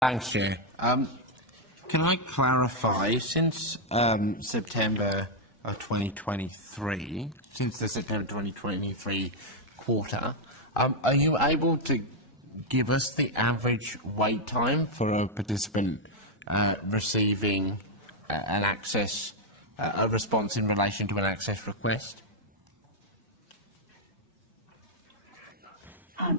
Thanks, Chair. Can I clarify, since September of 2023, since the September 2023 quarter, are you able to give us the average wait time for a participant receiving a response in relation to an access request?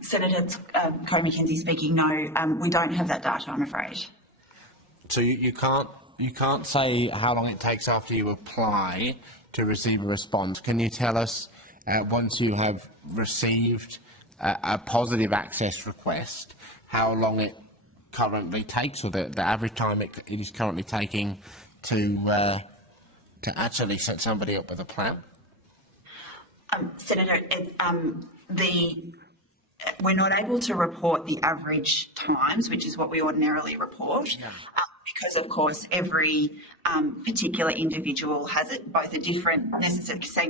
Senator, Corey McKenzie speaking. No, we don't have that data, I'm afraid. So you can't say how long it takes after you apply to receive a response. Can you tell us once you have received a positive access request, how long it currently takes, or the average time it is currently taking to actually set somebody up with a plan? Senator, we're not able to report the average times, which is what we ordinarily report, because, of course, every particular individual has both a different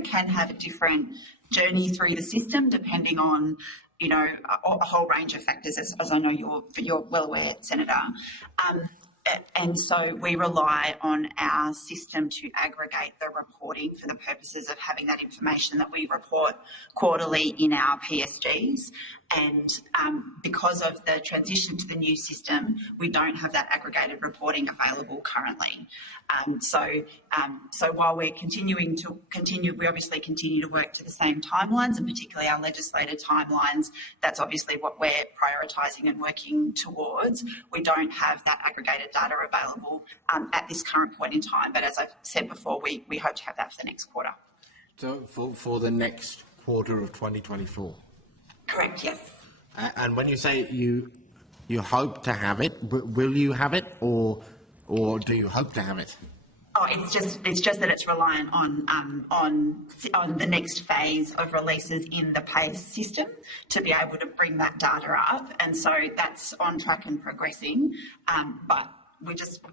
can have a different journey through the system, depending on, you know, a whole range of factors, as I know you're well aware, Senator. And so we rely on our system to aggregate the reporting for the purposes of having that information that we report quarterly in our PSGs. And because of the transition to the new system, we don't have that aggregated reporting available currently. So while we're we obviously continue to work to the same timelines, and particularly our legislated timelines. That's obviously what we're prioritising and working towards. We don't have that aggregated data available at this current point in time. But as I've said before, we hope to have that for the next quarter. So for the next quarter of 2024? Correct, yes. And when you say you hope to have it, will you have it, or do you hope to have it? Oh, it's just that it's reliant on the next phase of releases in the PACE system to be able to bring that data up, and so that's on track and progressing. But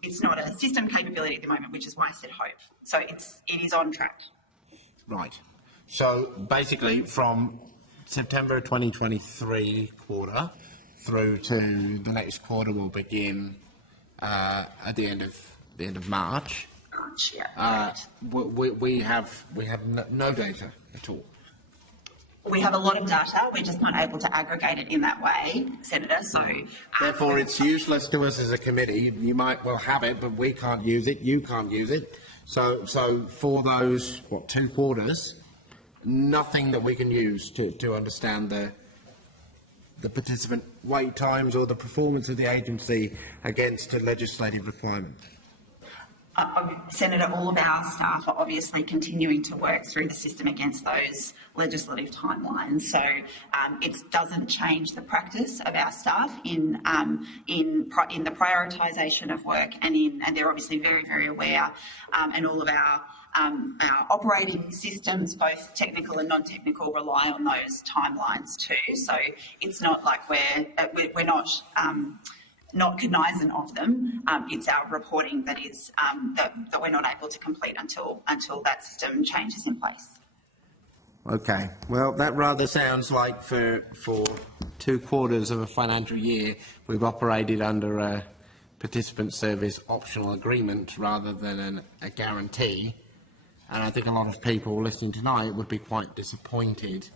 it's not a system capability at the moment, which is why I said hope. So it is on track. Right. So basically, from September 2023 quarter through to the next quarter will begin at the end of March. Yeah. We have no data at all. We have a lot of data. We're just not able to aggregate it in that way, Senator. So therefore, it's useless to us as a committee. You might well have it, but we can't use it. You can't use it. So for those 2 quarters, nothing that we can use to understand the participant wait times or the performance of the agency against a legislative requirement. Senator, all of our staff are obviously continuing to work through the system against those legislative timelines. So it doesn't change the practice of our staff in the prioritisation of work, and they're obviously very, very aware, and all of our operating systems, both technical and non-technical, rely on those timelines too. So it's not like we're not cognizant of them. It's our reporting that is that we're not able to complete until that system change is in place. Okay. Well, that rather sounds like for 2 quarters of a financial year, we've operated under a participant service optional agreement rather than a guarantee. And I think a lot of people listening tonight would be quite disappointed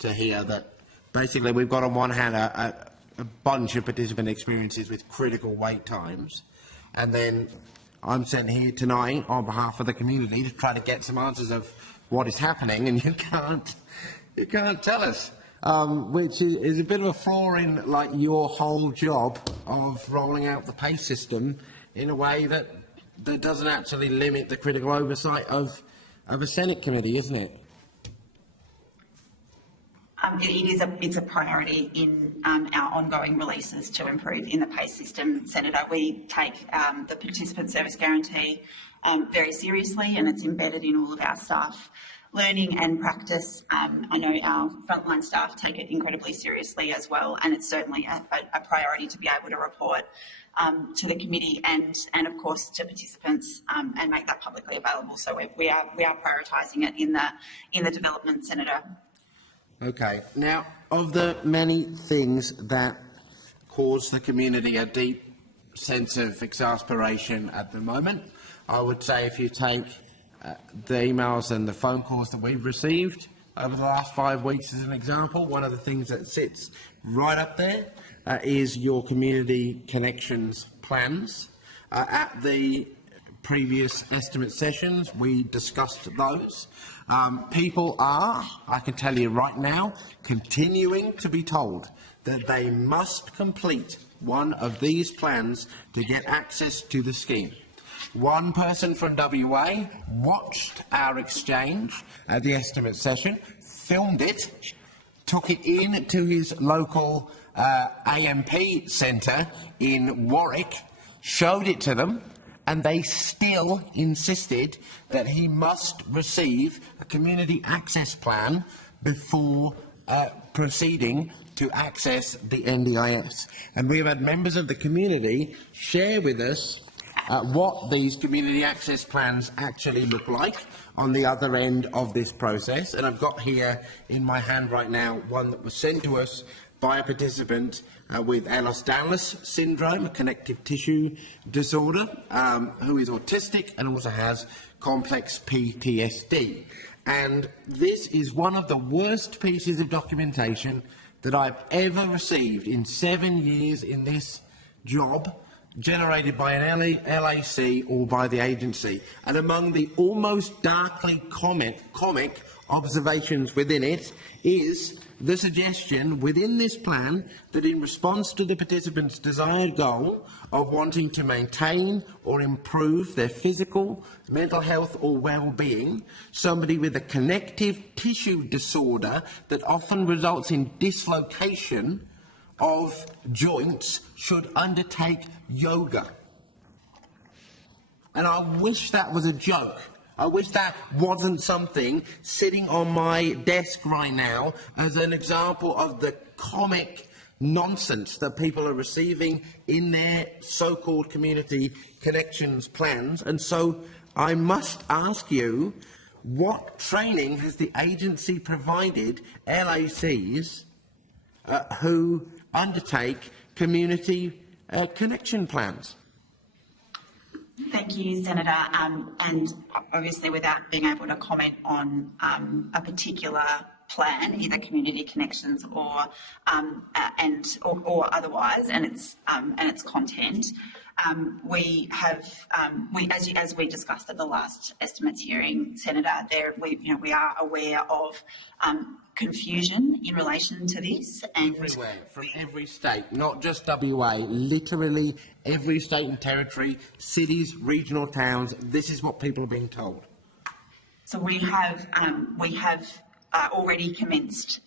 to hear that basically we've got on one hand a bunch of participant experiences with critical wait times, and then I'm sent here tonight on behalf of the community to try to get some answers of what is happening, and you can't tell us, which is a bit of a flaw in your whole job of rolling out the PACE system in a way that doesn't actually limit the critical oversight of a Senate committee, isn't it? It's a priority in our ongoing releases to improve in the PACE system, Senator. We take the participant service guarantee very seriously, and it's embedded in all of our staff learning and practice. I know our frontline staff take it incredibly seriously as well, and it's certainly a priority to be able to report to the committee and of course to participants and make that publicly available. So we are prioritising it in the development, Senator. Okay. Now, of the many things that cause the community a deep sense of exasperation at the moment. I would say if you take the emails and the phone calls that we've received over the last 5 weeks as an example, one of the things that sits right up there is your community connections plans. At the previous estimate sessions, we discussed those. People are, I can tell you right now, continuing to be told that they must complete one of these plans to get access to the scheme. One person from WA watched our exchange at the estimate session, filmed it, took it in to his local AMP centre in Warwick, showed it to them, and they still insisted that he must receive a community access plan before proceeding to access the NDIS. And we've had members of the community share with us what these community access plans actually look like on the other end of this process. And I've got here in my hand right now one that was sent to us by a participant with Ehlers-Danlos syndrome, a connective tissue disorder, who is autistic and also has complex PTSD. And this is one of the worst pieces of documentation that I've ever received in 7 years in this job, generated by an LAC or by the agency. And among the almost darkly comic observations within it is the suggestion within this plan that in response to the participants' desired goal of wanting to maintain or improve their physical, mental health or well-being, somebody with a connective tissue disorder that often results in dislocation of joints should undertake yoga. And I wish that was a joke. I wish that wasn't something sitting on my desk right now as an example of the comic nonsense that people are receiving in their so-called community connections plans. And so I must ask you, what training has the agency provided LACs who undertake community connection plans? Thank you, Senator. And obviously, without being able to comment on a particular plan, either community connections or otherwise, and its content, as we discussed at the last estimates hearing, Senator, we are aware of confusion in relation to this, and everywhere, from every state, not just WA, literally every state and territory, cities, regional towns. This is what people are being told. So we have already commenced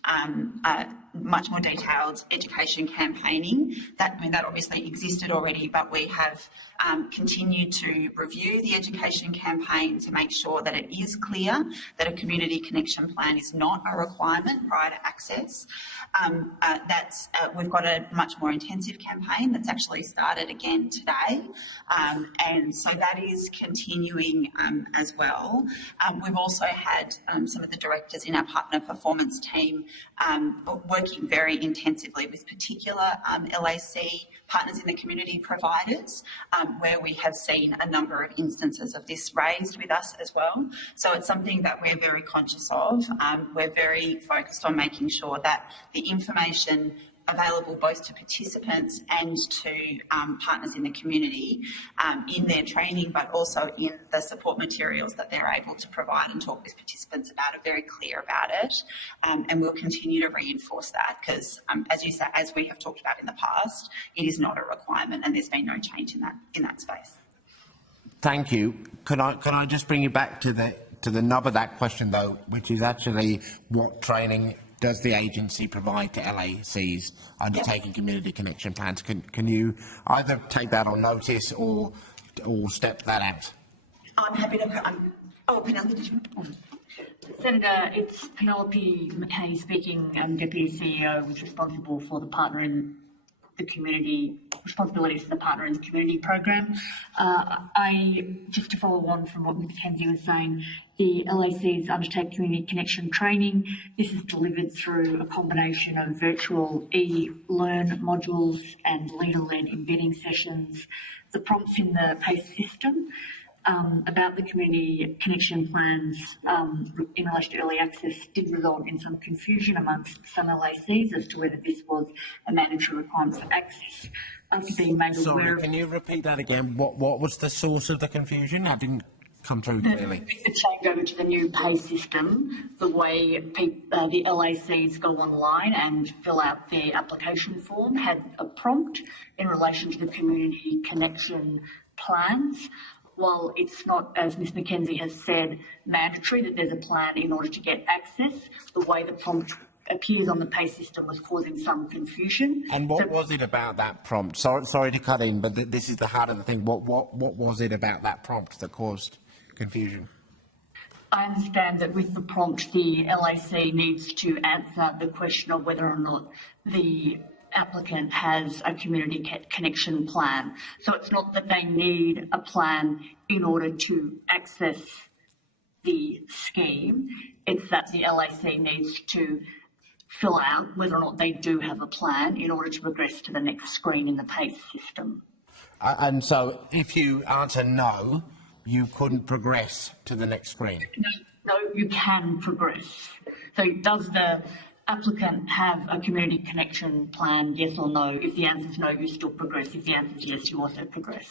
much more detailed education campaigning. That obviously existed already, but we have continued to review the education campaign to make sure that it is clear that a community connection plan is not a requirement prior to access. We've got a much more intensive campaign that's actually started again today, and so that is continuing as well. We've also had some of the directors in our partner performance team working very intensively with particular LAC partners in the community providers, where we have seen a number of instances of this raised with us as well. So it's something that we're very conscious of. We're very focused on making sure that the information available both to participants and to partners in the community in their training, but also in the support materials that they're able to provide and talk with participants about, are very clear about it. And we'll continue to reinforce that because, as you say, as we have talked about in the past, it is not a requirement and there's been no change in that space. Thank you. Can I just bring you back to the nub of that question though, which is actually what training does the agency provide to LACs undertaking community connection plans? Can you either take that on notice or step that out? I'm happy to. Penelope, did you? Senator, it's Penelope McKay speaking. I'm Deputy CEO, was responsible for the the community responsibilities for the partner in the community program. Just to follow on from what Mackenzie was saying, the LACs undertake community connection training. This is delivered through a combination of virtual e-learn modules and leader-led embedding sessions. The prompts in the PACE system about the community connection plans in relation to early access did result in some confusion amongst some LACs as to whether this was a mandatory requirement for access. After being made aware Sorry, of can you repeat that again? What was the source of the confusion? I didn't come through clearly. the change over to the new PACE system, the way the LACs go online and fill out their application form had a prompt in relation to the community connection plans. While it's not, as Ms Mackenzie has said, mandatory that there's a plan in order to get access, the way the prompt appears on the PACE system was causing some confusion. And what was it about that prompt? Sorry to cut in, but this is the heart of the thing. What was it about that prompt that caused confusion? I understand that with the prompt, the LAC needs to answer the question of whether or not the applicant has a community connection plan. So it's not that they need a plan in order to access the scheme, it's that the LAC needs to fill out whether or not they do have a plan in order to progress to the next screen in the PACE system. And so if you answer no, you couldn't progress to the next screen? No, you can progress. So does the applicant have a community connection plan, yes or no? If the answer is no, you still progress. If the answer is yes, you also progress.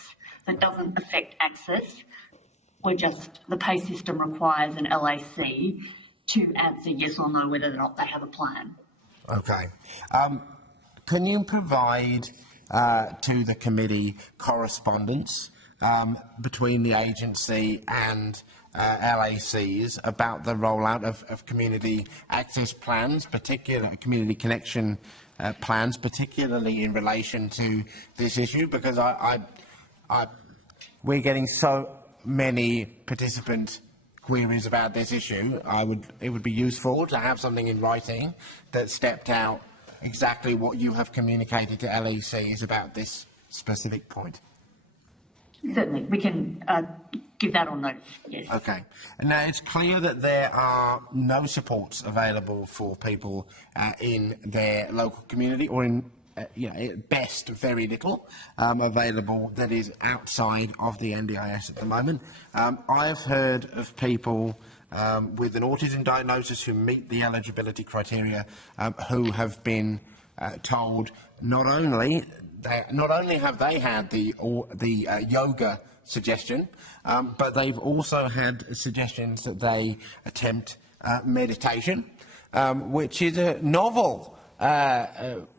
That doesn't affect access. The PACE system requires an LAC to answer yes or no whether or not they have a plan. Okay. Can you provide to the committee correspondence between the agency and LACs about the rollout of community access plans, particularly community connection plans, particularly in relation to this issue? Because we're getting so many participant queries about this issue. It would be useful to have something in writing that stepped out exactly what you have communicated to LACs about this specific point. Certainly, we can give that on notice, yes. Okay. And now it's clear that there are no supports available for people in their local community, or in, at best, very little available that is outside of the NDIS at the moment. I have heard of people with an autism diagnosis who meet the eligibility criteria who have been told not only have they had the yoga suggestion, but they've also had suggestions that they attempt meditation, which is a novel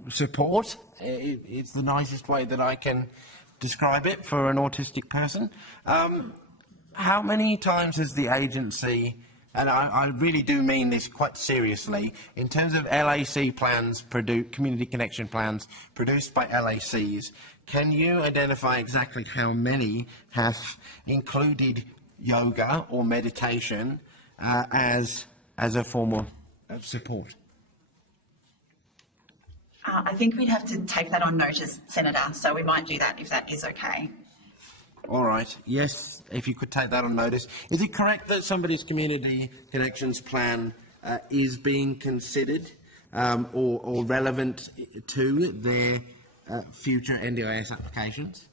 support. It's the nicest way that I can describe it for an autistic person. How many times has the agency, and I really do mean this quite seriously, in terms of LAC plans, community connection plans produced by LACs, can you identify exactly how many have included yoga or meditation as a form of support? I think we'd have to take that on notice, Senator, so we might do that if that is okay. All right. Yes, if you could take that on notice. Is it correct that somebody's community connections plan is being considered or relevant to their future NDIS applications?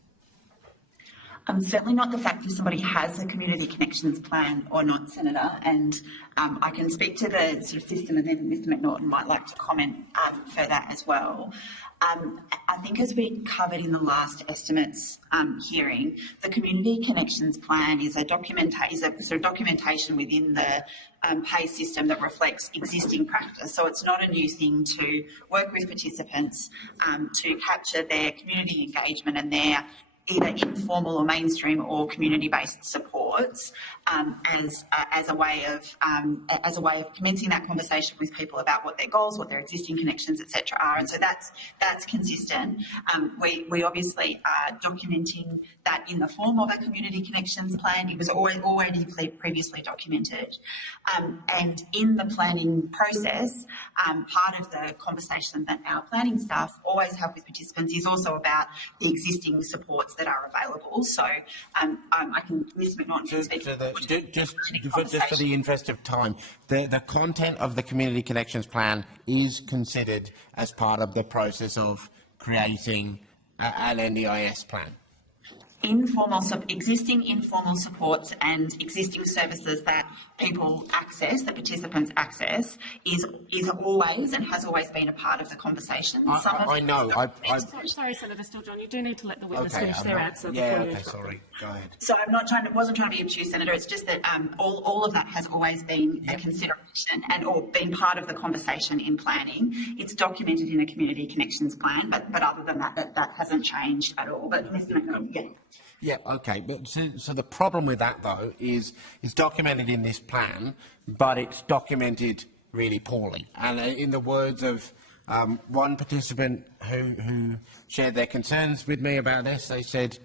Certainly not the fact that somebody has a community connections plan or not, Senator, and I can speak to the sort of system, and then Mr McNaughton might like to comment further as well. I think, as we covered in the last estimates hearing, the community connections plan is a sort of documentation within the PACE system that reflects existing practice. So it's not a new thing to work with participants to capture their community engagement and their either informal or mainstream or community-based support. supports as a way of commencing that conversation with people about what their goals, what their existing connections, etc. are, and so that's consistent. We obviously are documenting that in the form of a community connections plan. It was already previously documented, and in the planning process, part of the conversation that our planning staff always have with participants is also about the existing supports that are available. So I can, Ms. McNaughton can speak. Just for the interest of time, the content of the Community Connections Plan is considered as part of the process of creating an NDIS plan. Existing informal supports and existing services that people access, that participants access, is always and has always been a part of the conversation. I know. Sorry, Senator Steele-John, you do need to let the witness Okay, finish their answer before you interrupt. Sorry, go ahead. So wasn't trying to be obtuse, Senator. It's just that all of that has always been a consideration or been part of the conversation in planning. It's documented in a community connections plan, but other than that hasn't changed at all. But Mr. McNaughton, yeah. Yeah, okay, but so the problem with that, though, is it's documented in this plan, but it's documented really poorly. And in the words of one participant who shared their concerns with me about this, they said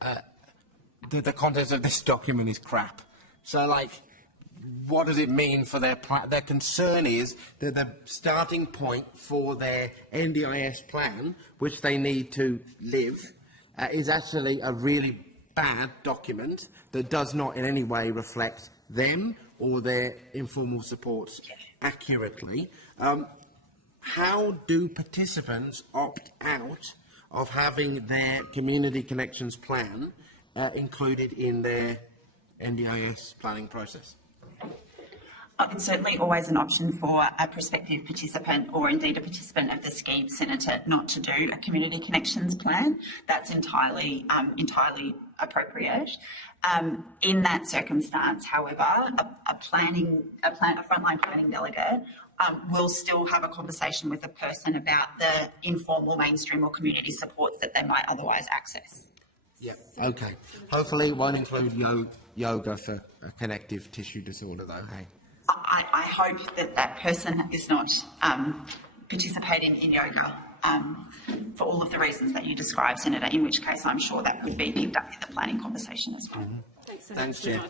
the contents of this document is crap. So, like, what does it mean for their plan? Their concern is that the starting point for their NDIS plan, which they need to live, is actually a really bad document that does not in any way reflect them or their informal supports accurately. How do participants opt out of having their community connections plan included in their NDIS planning process? It's certainly always an option for a prospective participant or indeed a participant of the scheme, Senator, not to do a community connections plan. That's entirely appropriate. In that circumstance, however, a frontline planning delegate will still have a conversation with the person about the informal mainstream or community supports that they might otherwise access. Yeah, okay. Hopefully it won't include yoga for a connective tissue disorder, though, hey? I hope that person is not participating in yoga for all of the reasons that you described, Senator, in which case I'm sure that could be picked up in the planning conversation as well. Thanks, Thanks, Chair.